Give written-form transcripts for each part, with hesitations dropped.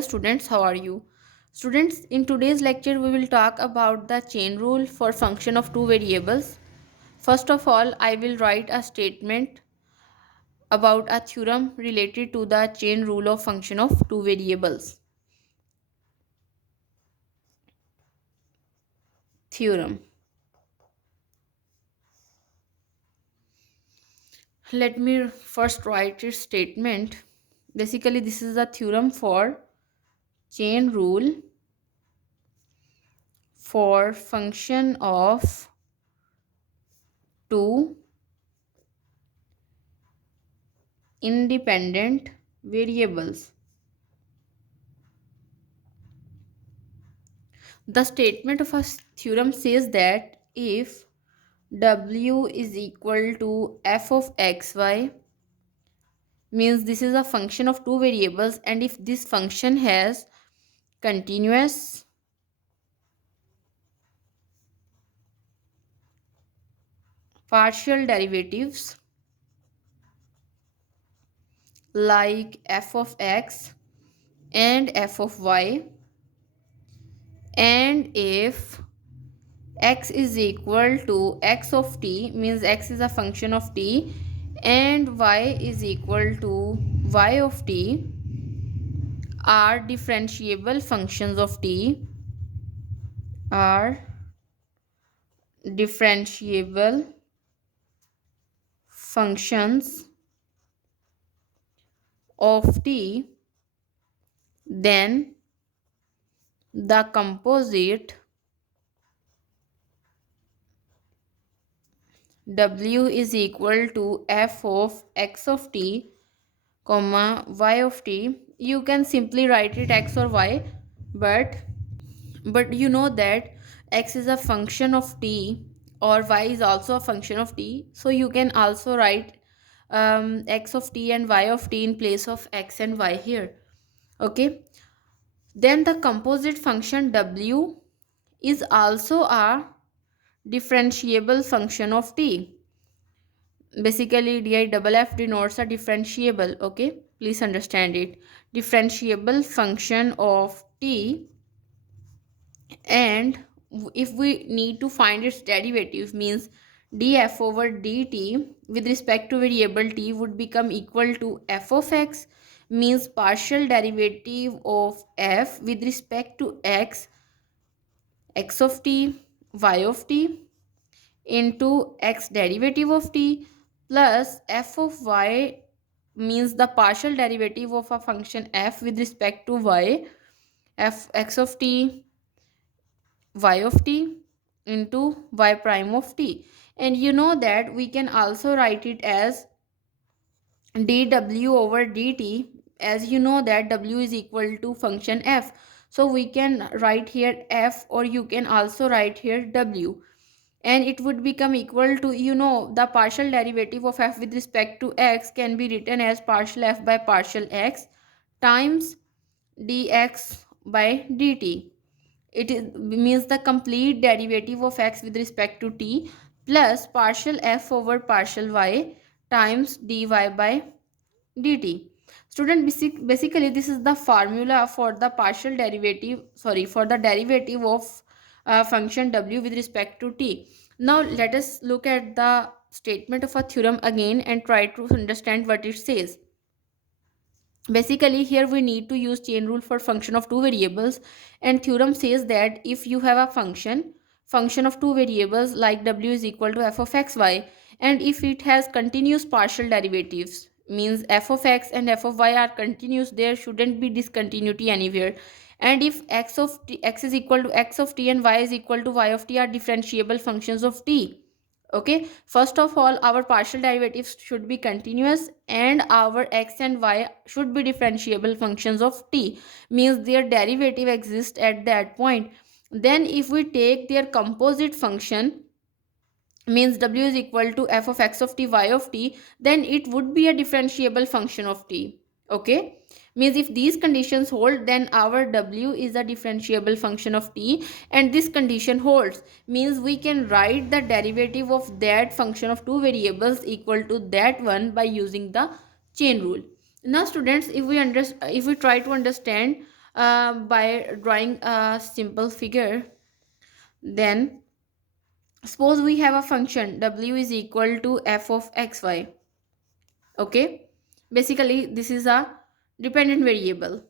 Students, how are you? Students, in today's lecture we will talk about the chain rule for function of two variables. First of all, I will write a statement about a theorem related to the chain rule of function of two variables. Theorem. Let me first write its statement. Basically, this is a theorem for chain rule for function of two independent variables. The statement of a theorem says that if w is equal to f of xy, means this is a function of two variables, and if this function has continuous partial derivatives like f of x and f of y, and if x is equal to x of t, means x is a function of t, and y is equal to y of t, are differentiable functions of t, are differentiable functions of t, then the composite w is equal to f of x of t comma y of t. You can simply write it x or y, but you know that x is a function of t or y is also a function of t, so you can also write x of t and y of t in place of x and y here. Okay, then the composite function w is also a differentiable function of t. Basically DIFF denotes a differentiable. Okay, please understand it. Differentiable function of t, and if we need to find its derivative, means df over dt with respect to variable t would become equal to f of x, means partial derivative of f with respect to x, x of t, y of t, into x derivative of t, plus f of y, means the partial derivative of a function f with respect to y, f x of t, y of t, into y prime of t. And you know that we can also write it as dw over dt, as you know that w is equal to function f, so we can write here f, or you can also write here w, and it would become equal to, you know, the partial derivative of f with respect to x can be written as partial f by partial x times dx by dt. It is, means the complete derivative of x with respect to t plus partial f over partial y times dy by dt. Student, basically this is the formula for the partial derivative, sorry, for the derivative of function w with respect to t. Now let us look at the statement of a theorem again and try to understand what it says. Basically here we need to use chain rule for function of two variables, and theorem says that if you have a function of two variables like w is equal to f of xy, and if it has continuous partial derivatives, means f of x and f of y are continuous, there shouldn't be discontinuity anywhere, and if x is equal to x of t and y is equal to y of t are differentiable functions of t. Okay, first of all our partial derivatives should be continuous and our x and y should be differentiable functions of t, means their derivative exists at that point. Then if we take their composite function, means w is equal to f of x of t y of t, then it would be a differentiable function of t. Okay, means if these conditions hold, then our w is a differentiable function of t, and this condition holds, means we can write the derivative of that function of two variables equal to that one by using the chain rule. Now students, if we try to understand by drawing a simple figure. Then suppose we have a function w is equal to f of xy. Okay, basically this is a dependent variable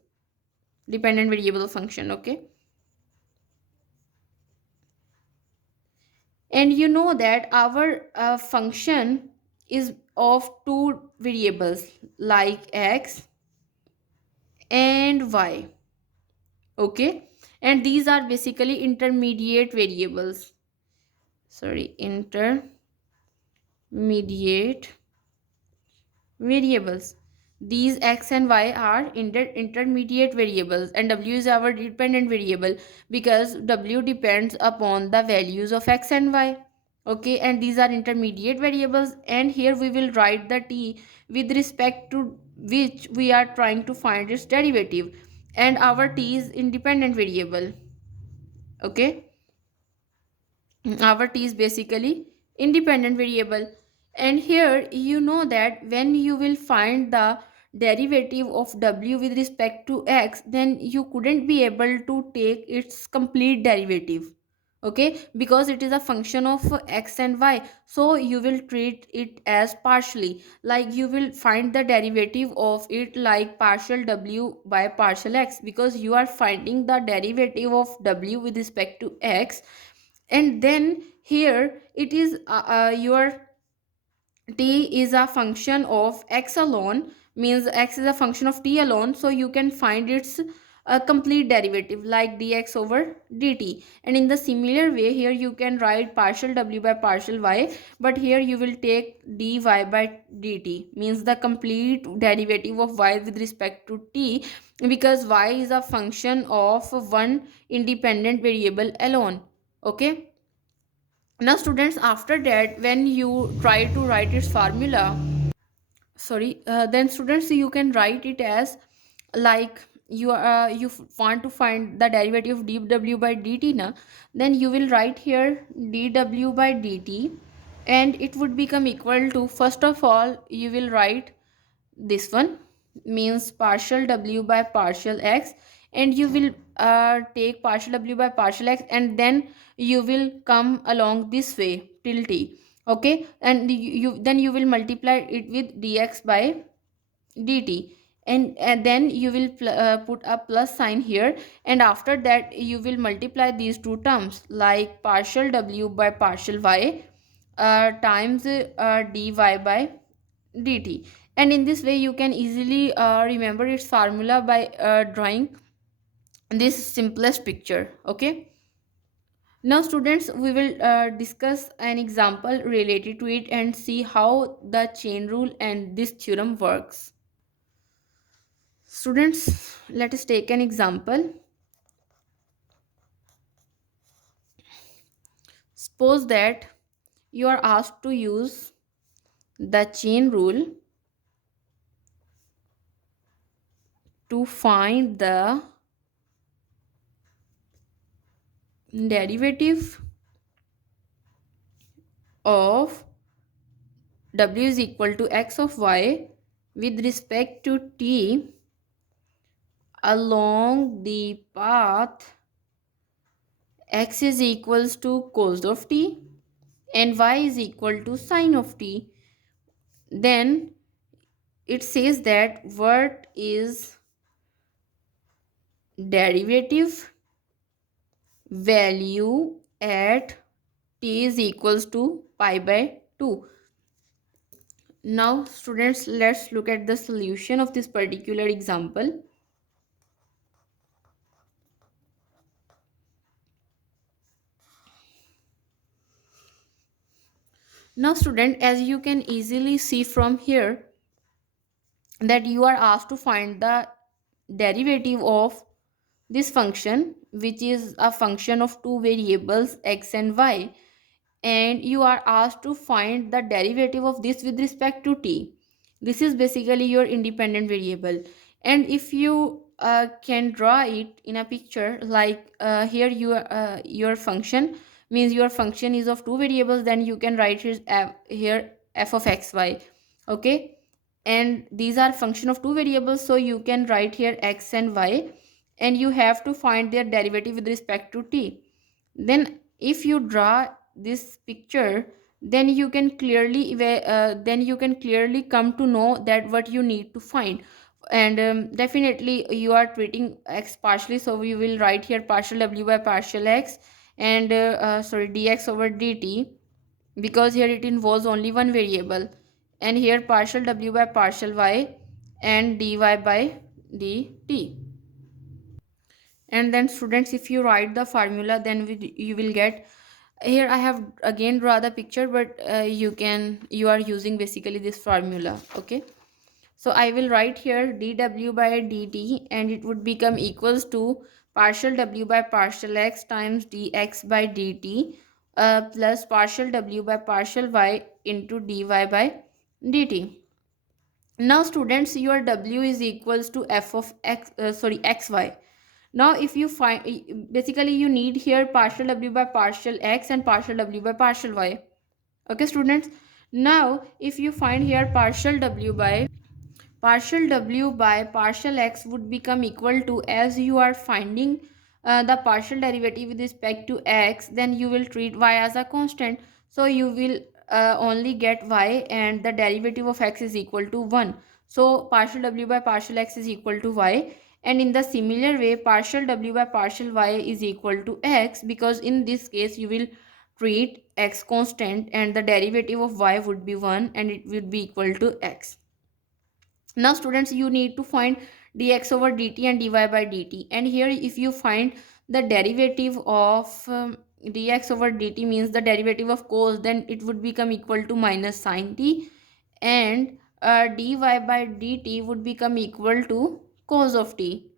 function. Okay, and you know that our function is of two variables like x and y. Okay, and these are basically intermediate variables. Sorry, intermediate variables. These x and y are intermediate variables, and w is our dependent variable because w depends upon the values of x and y. Okay, and these are intermediate variables, and here we will write the t with respect to which we are trying to find its derivative, and our t is independent variable. Okay, our t is basically independent variable. And here you know that when you will find the derivative of w with respect to x, then you couldn't be able to take its complete derivative. Okay, because it is a function of x and y, so you will treat it as partially, like you will find the derivative of it like partial w by partial x, because you are finding the derivative of w with respect to x. And then here it is your t is a function of x alone, means x is a function of t alone, so you can find its complete derivative like dx over dt. And in the similar way, here you can write partial w by partial y, but here you will take dy by dt, means the complete derivative of y with respect to t, because y is a function of one independent variable alone. Okay, now students, after that when you try to write its formula, then students you can write it as like want to find the derivative of dw by dt na, then you will write here dw by dt, and it would become equal to, first of all you will write this one, means partial w by partial x, and you will take partial w by partial x, and then you will come along this way till t. Okay, and then you will multiply it with dx by dt, and then you will put a plus sign here, and after that you will multiply these two terms like partial w by partial y times dy by dt. And in this way you can easily remember its formula by drawing this simplest picture. Okay, now students, we will discuss an example related to it and see how the chain rule and this theorem works. Students, let us take an example. Suppose that you are asked to use the chain rule to find the derivative of w is equal to x of y with respect to t along the path x is equals to cos of t and y is equal to sine of t. Then it says that what is derivative value at t is equals to pi by 2. Now students, let's look at the solution of this particular example. Now student, as you can easily see from here that you are asked to find the derivative of this function, which is a function of two variables x and y, and you are asked to find the derivative of this with respect to t. This is basically your independent variable, and if you can draw it in a picture like here your function, means your function is of two variables, then you can write it here f of xy. Okay, and these are function of two variables, so you can write here x and y, and you have to find their derivative with respect to t. Then if you draw this picture, then you can clearly come to know that what you need to find. And definitely you are treating x partially, so we will write here partial w by partial x, and sorry, dx over dt, because here it involves only one variable, and here partial w by partial y, and dy by dt. And then students, if you write the formula, then you will get, here I have again draw the picture, but you are using basically this formula. Okay, so I will write here dw by dt, and it would become equals to partial w by partial x times dx by dt, plus partial w by partial y into dy by dt. Now students, your w is equals to f of x, sorry, xy. Now if you find, basically you need here partial w by partial x and partial w by partial y. Okay students, now if you find here partial w by partial x would become equal to, as you are finding the partial derivative with respect to x, then you will treat y as a constant, so you will only get y, and the derivative of x is equal to 1. So partial w by partial x is equal to y, and in the similar way partial w by partial y is equal to x, because in this case you will treat x constant and the derivative of y would be 1, and it would be equal to x. Now students, you need to find dx over dt and dy by dt, and here if you find the derivative of dx over dt means the derivative of cos, then it would become equal to minus sine t, and dy by dt would become equal to cos of t.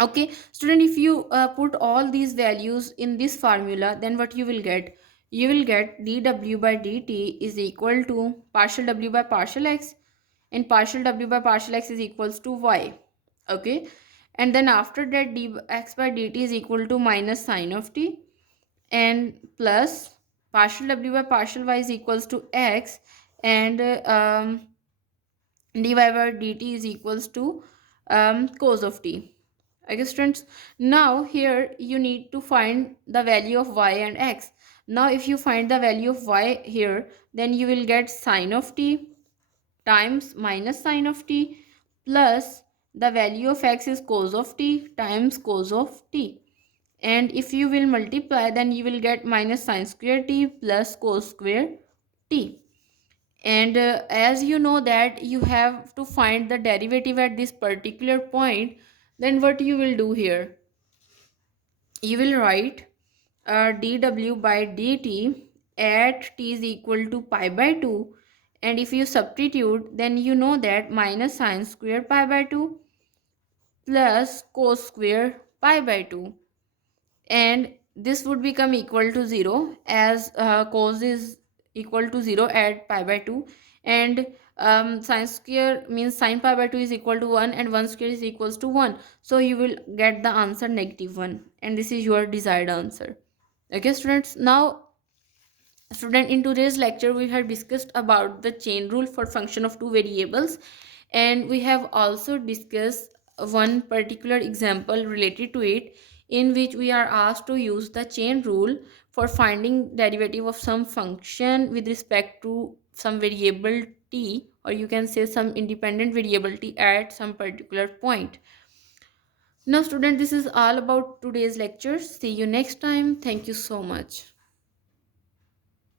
Okay student, if you put all these values in this formula, then what you will get, you will get dw by dt is equal to partial w by partial x, and partial w by partial x is equals to y. Okay, and then after that dx by dt is equal to minus sine of t, and plus partial w by partial y is equals to x, and dy by dt is equals to cos of t. Okay students, now here you need to find the value of y and x. Now if you find the value of y here, then you will get sine of t times minus sine of t, plus the value of x is cos of t times cos of t, and if you will multiply, then you will get minus sine square t plus cos square t. And as you know that you have to find the derivative at this particular point, then what you will do here, you will write dw by dt at t is equal to pi by 2, and if you substitute, then you know that minus sine square pi by 2 plus cos square pi by 2, and this would become equal to 0, as cos is equal to 0 at pi by 2, and sine square means sine pi by 2 is equal to 1, and 1 square is equals to 1, so you will get the answer -1, and this is your desired answer. Okay students, now student, in today's lecture we have discussed about the chain rule for function of two variables, and we have also discussed one particular example related to it, in which we are asked to use the chain rule for finding derivative of some function with respect to some variable t, or you can say some independent variable t at some particular point. Now student, this is all about today's lecture. See you next time. Thank you so much.